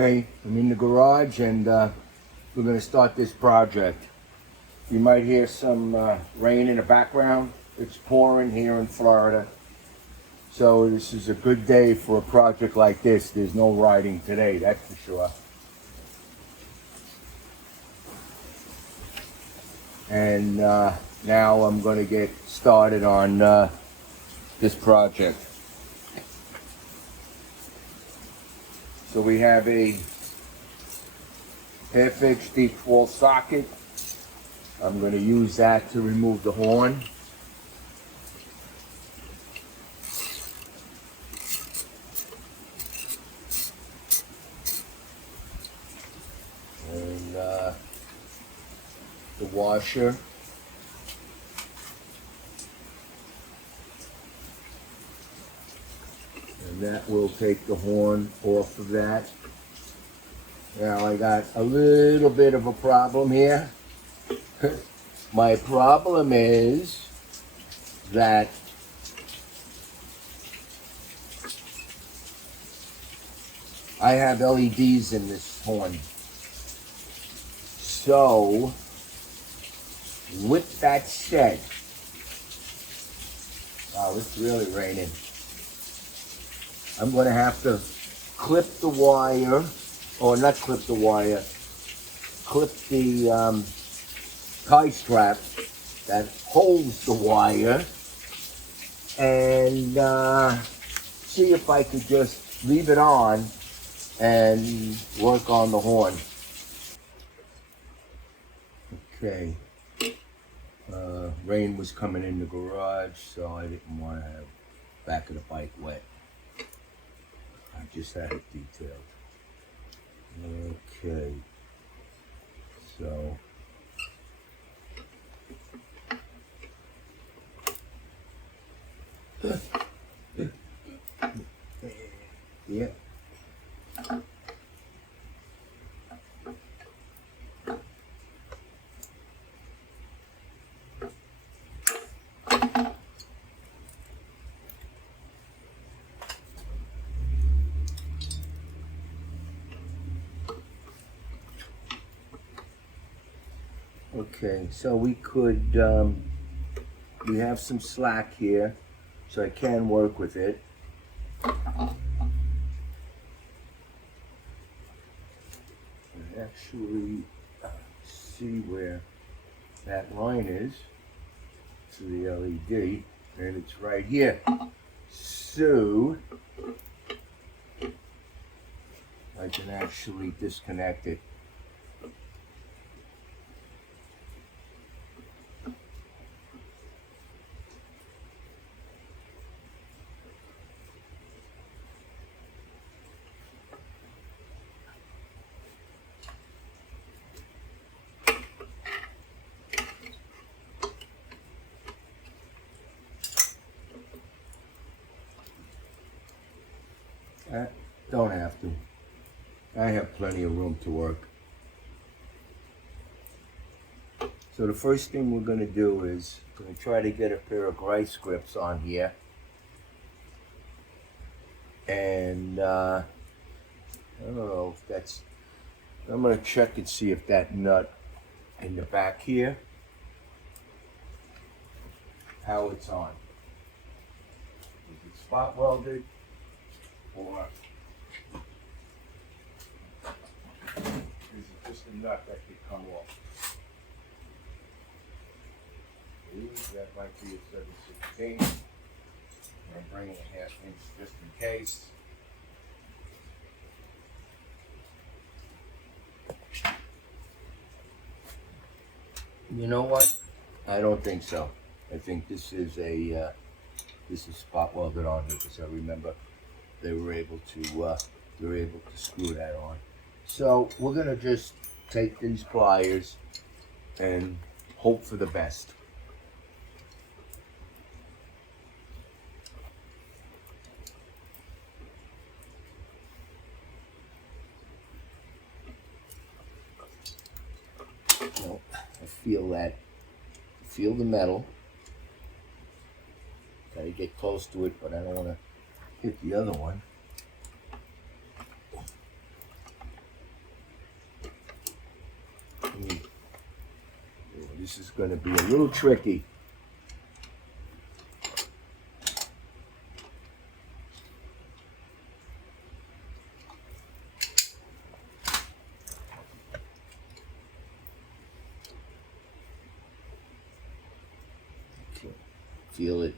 Okay, I'm in the garage and we're going to start this project. You might hear some rain in the background. It's pouring here in Florida. So this is a good day for a project like this. There's no riding today, that's for sure. And now I'm going to get started on this project. So we have a half-inch deep wall socket. I'm going to use that to remove the horn. And the washer. And that will take the horn off of that. Now I got a little bit of a problem here. My problem is that I have LEDs in this horn. So, with that said, wow, it's really raining. I'm going to have to clip the wire, or not clip the wire, clip the tie strap that holds the wire, and see if I could just leave it on and work on the horn. Okay, rain was coming in the garage, so I didn't want to have back of the bike wet. I just had it detailed. Okay, so yeah. Okay, so we could, we have some slack here, so I can work with it. I actually see where that line is to the LED, and it's right here. So, I can actually disconnect it. Don't have to. I have plenty of room to work. So the first thing we're going to do is going to try to get a pair of Ridez grips on here. And I don't know if that's, I'm going to check and see if that nut in the back here, how it's on. Is it spot welded or is it just a nut that could come off? That might be a 7/16. I'm bringing a half-inch just in case. You know what? I don't think so. I think this is a this is spot welded on here because I remember they were able to screw that on. So we're gonna just take these pliers and hope for the best. Well, I feel the metal. Gotta get close to it, but I don't want to hit the other one. This is going to be a little tricky. Okay. Feel it.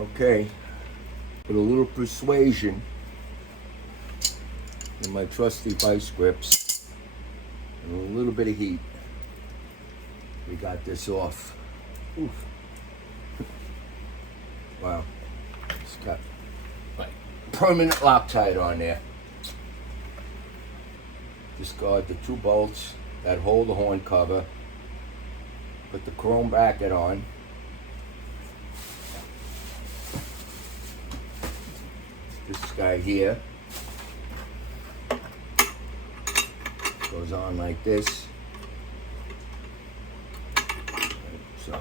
Okay, with a little persuasion and my trusty vice grips and a little bit of heat, we got this off. Oof. Wow, it's got like permanent Loctite on there. Discard the 2 bolts that hold the horn cover. Put the chrome bracket on. This guy here goes on like this. So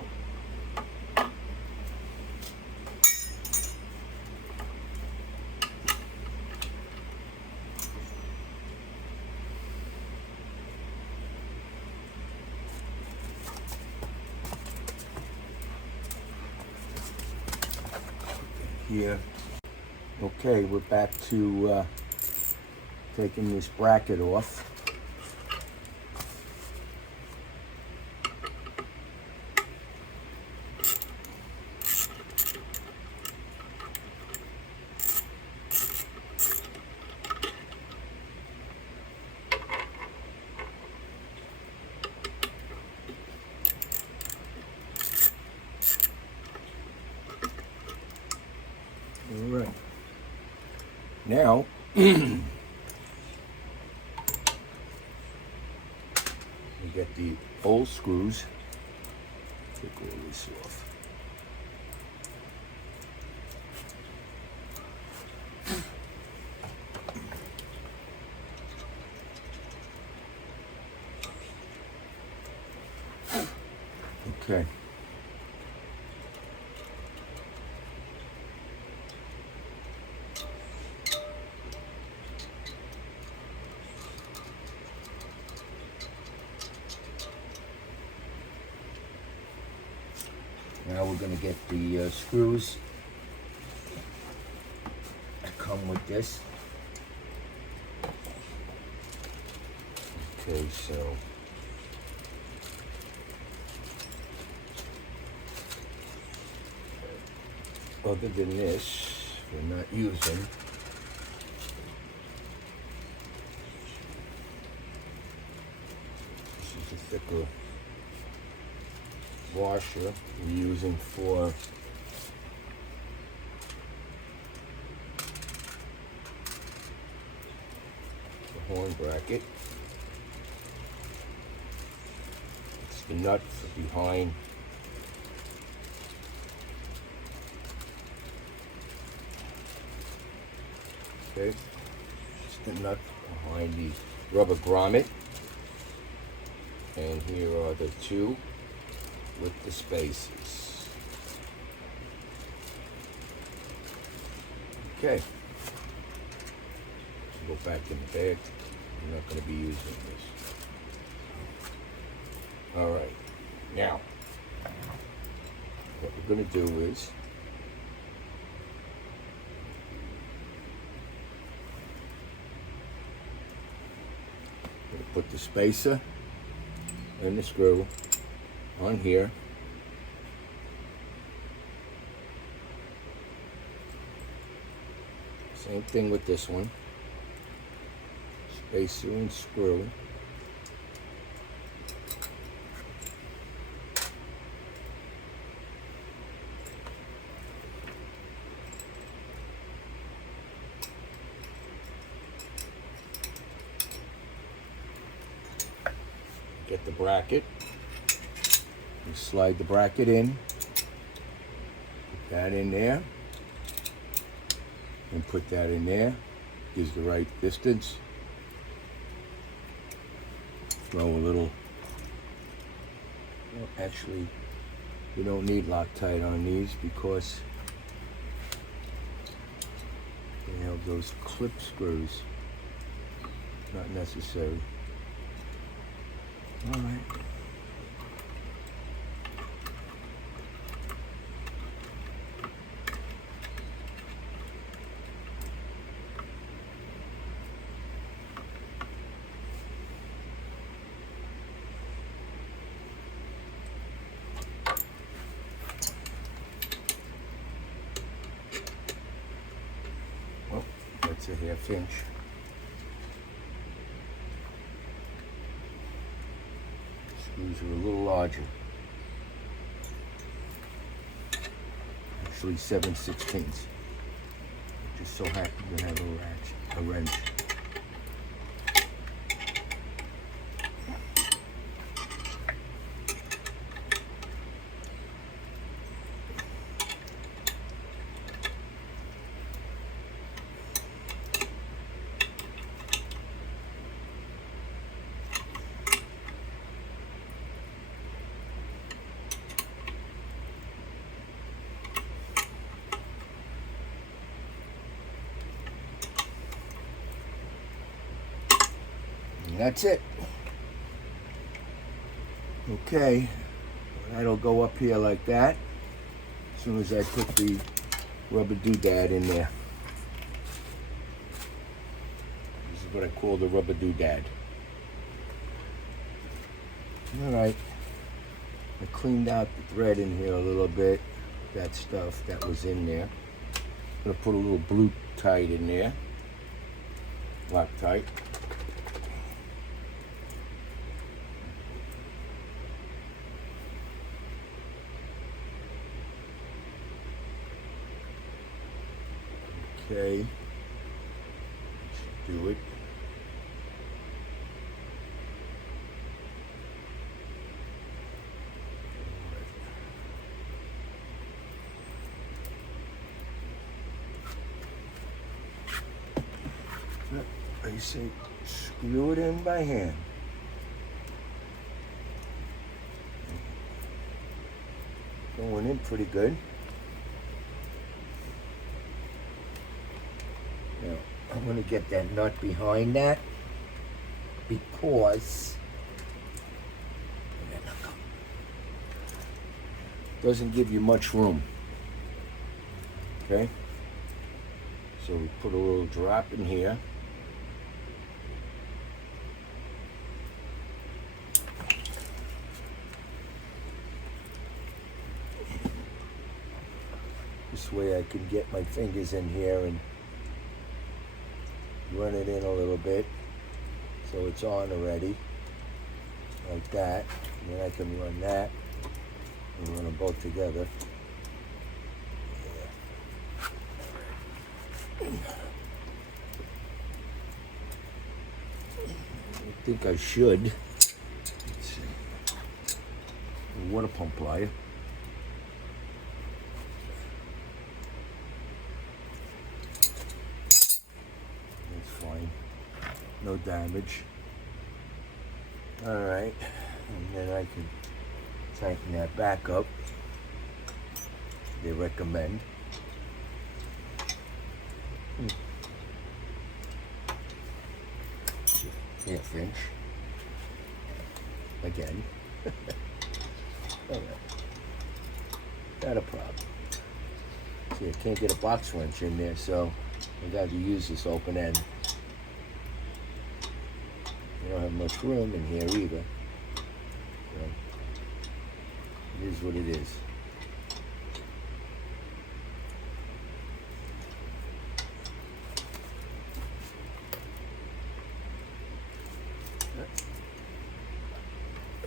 here. Okay, we're back to taking this bracket off. All right. Now, we get the old screws. Take all this off. Okay. Now we're going to get the screws that come with this. Okay, so other than this, we're not using. This is a thicker washer we're using for the horn bracket. It's the nut for behind okay. It's the nut behind the rubber grommet. And here are the 2 with the spaces. Okay. Go back in the bag. I'm not going to be using this. All right. Now, what we're going to do is put the spacer and the screw on here. Same thing with this one. Spacer and screw. Get the bracket. You slide the bracket in. Put that in there. And put that in there. is the right distance. Throw a little, well, actually, you don't need Loctite on these because they have those clip screws. Not necessary. All right. Well, that's a ½ inch. Screws are a little larger. Actually 7/16. Just so happen to have a wrench. And that's it. Okay, that'll go up here like that as soon as I put the rubber doodad in there. This is what I call the rubber doodad. All right, I cleaned out the thread in here a little bit. That stuff that was in there. I'm gonna put a little blue tide in there, Loctite. Okay, let's do it. I say screw it in by hand. Going in pretty good. Now, I'm going to get that nut behind that because it doesn't give you much room. Okay? So we put a little drop in here. This way I can get my fingers in here and run it in a little bit so it's on already, like that. And then I can run that and run them both together. I think I should. Let's see. A water pump plier. No damage. All right, and then I can tighten that back up. They recommend. ½ inch. Again. All right. Not a problem. See, I can't get a box wrench in there, so I got to use this open end. I don't have much room in here either. So it is what it is.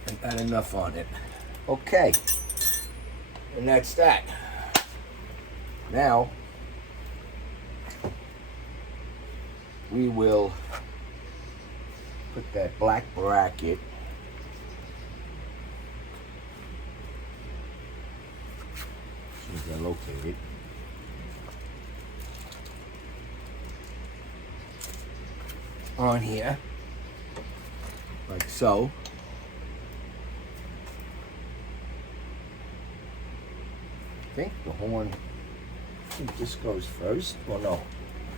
I got enough on it. Okay. And that's that. Now we will put that black bracket as soon as I locate it. on here, like so. I think the horn, I think this goes first. Well, no,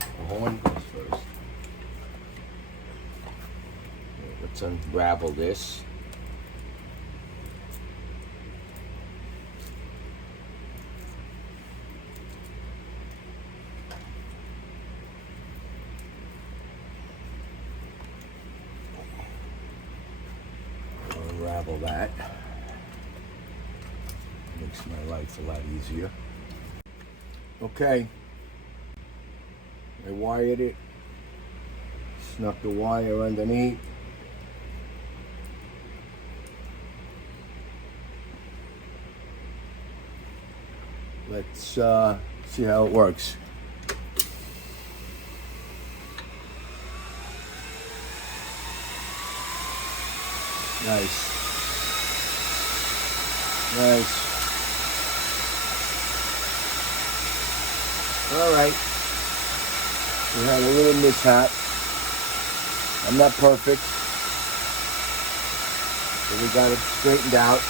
the horn goes first. Let's unravel this. Unravel that. Makes my life a lot easier. Okay. I wired it. Snuck the wire underneath. Let's see how it works. Nice. Nice. All right. We had a little mishap. I'm not perfect, but we got it straightened out.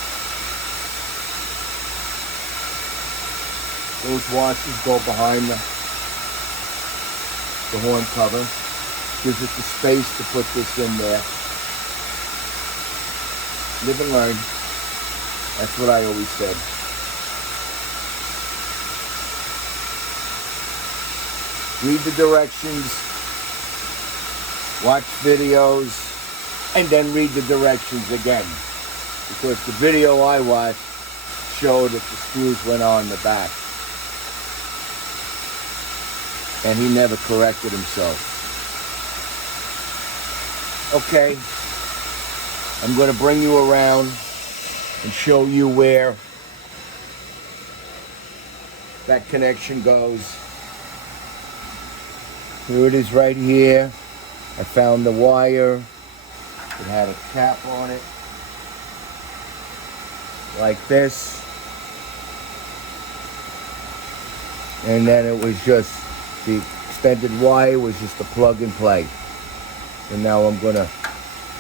Those washers go behind the horn cover. Gives it the space to put this in there. Live and learn. That's what I always said. Read the directions, watch videos, and then read the directions again. Because the video I watched showed that the screws went on the back. And he never corrected himself. Okay, I'm going to bring you around and show you where that connection goes. Here it is right here. I found the wire. It had a cap on it, like this. And then it was just, the extended wire was just a plug and play. And now I'm gonna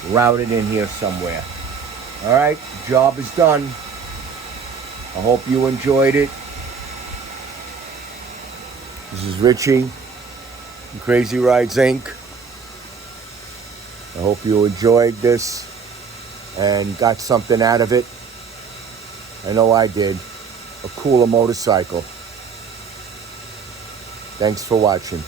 route it in here somewhere. All right, job is done. I hope you enjoyed it. This is Richie from Crazy Ridez Inc. I hope you enjoyed this and got something out of it. I know I did. A cooler motorcycle. Thanks for watching.